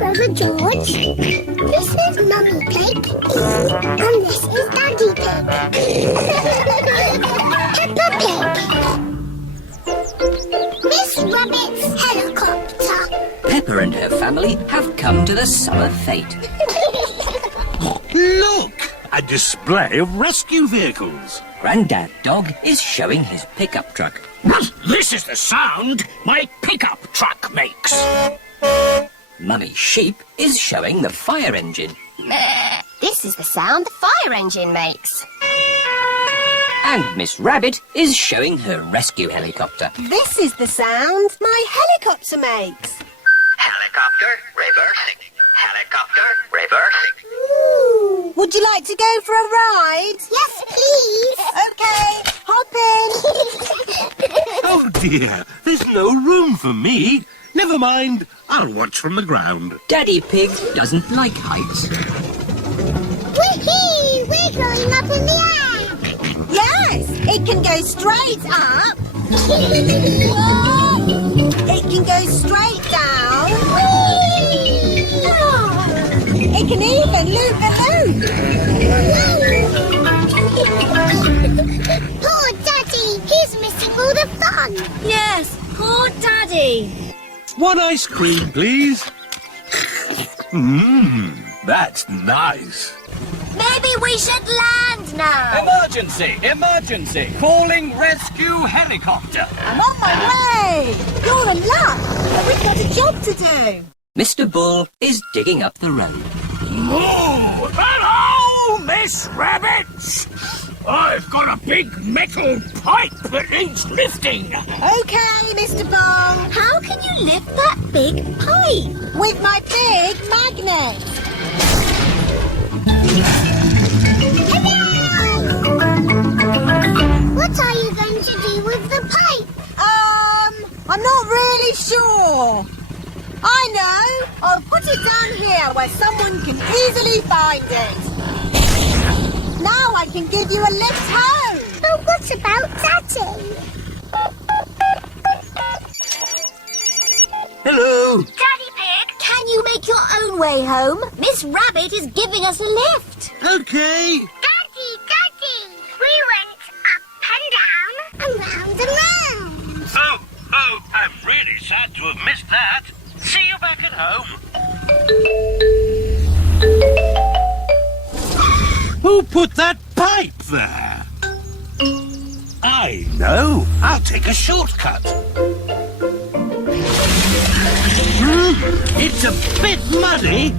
Brother George. This is Mummy Pig. And this is Daddy Pig. Peppa Pig. Miss Rabbit's helicopter. Peppa and her family have come to the summer fete. Look! A display of rescue vehicles. Grandad Dog is showing his pickup truck. This is the sound my pickup truck makes. Mummy Sheep is showing the fire engine. This is the sound the fire engine makes. And Miss Rabbit is showing her rescue helicopter. This is the sound my helicopter makes. Helicopter reversing. Helicopter reversing. Ooh. Would you like to go for a ride? Yes, please. Okay, hop in. Oh dear, there's no room for me. Never mind, I'll watch from the ground. Daddy Pig doesn't like heights. Whee! We're going up in the air. Yes, it can go straight up. It can go straight down. It can even loop the loop. Poor Daddy, he's missing all the fun. Yes, poor Daddy. One ice cream, please. That's nice. Maybe we should land now. Emergency! Emergency! Calling rescue helicopter. I'm on my way. You're in luck, but we've got a job to do. Mr. Bull is digging up the road. Oh, hello, Miss Rabbit! I've got a big metal pipe that needs lifting. Okay, Mr. Bull. How can you lift that big pipe? With my big magnet. What are you going to do with the pipe? I'm not really sure. I know. I'll put it down here where someone can easily find it. Now I can give you a lift home. But what about Daddy? Hello. Daddy Pig, can you make your own way home? Miss Rabbit is giving us a lift. Okay. Daddy, we went up and down and round and round. Oh, I'm really sad to have missed that. See you back at home. Who put that pipe there? I know. I'll take a shortcut. It's a bit muddy.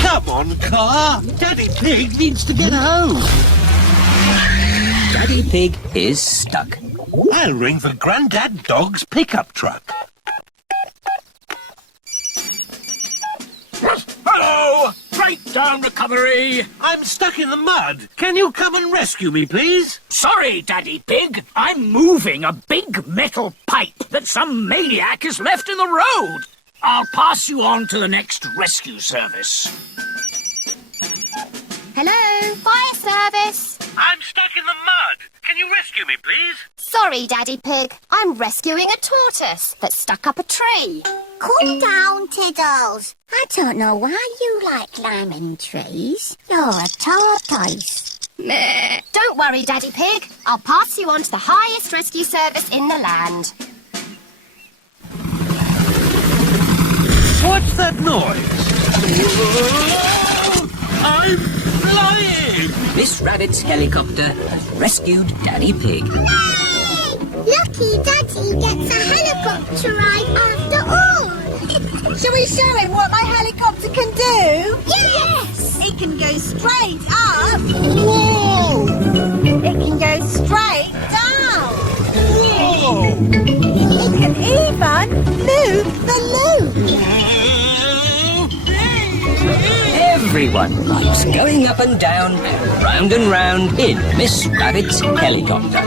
Come on, car. Daddy Pig needs to get home. Daddy Pig is stuck. I'll ring for Grandad Dog's pickup truck. Hello! Breakdown recovery! I'm stuck in the mud. Can you come and rescue me, please? Sorry, Daddy Pig. I'm moving a big metal pipe that some maniac has left in the road. I'll pass you on to the next rescue service. Hello, fire service. I'm stuck in the mud. Can you rescue me, please? Sorry, Daddy Pig. I'm rescuing a tortoise that's stuck up a tree. Calm down, Tiddles. I don't know why you like climbing trees. You're a tortoise. Don't worry, Daddy Pig. I'll pass you on to the highest rescue service in the land. What's that noise? Whoa! I'm flying! Miss Rabbit's helicopter has rescued Daddy Pig. Yay! Lucky Daddy gets a helicopter ride after all. Shall we show him what my helicopter can do? Yes! It can go straight up. Whoa! It can go straight down. Whoa! It can even loop the loop. Everyone likes going up and down and round in Miss Rabbit's helicopter.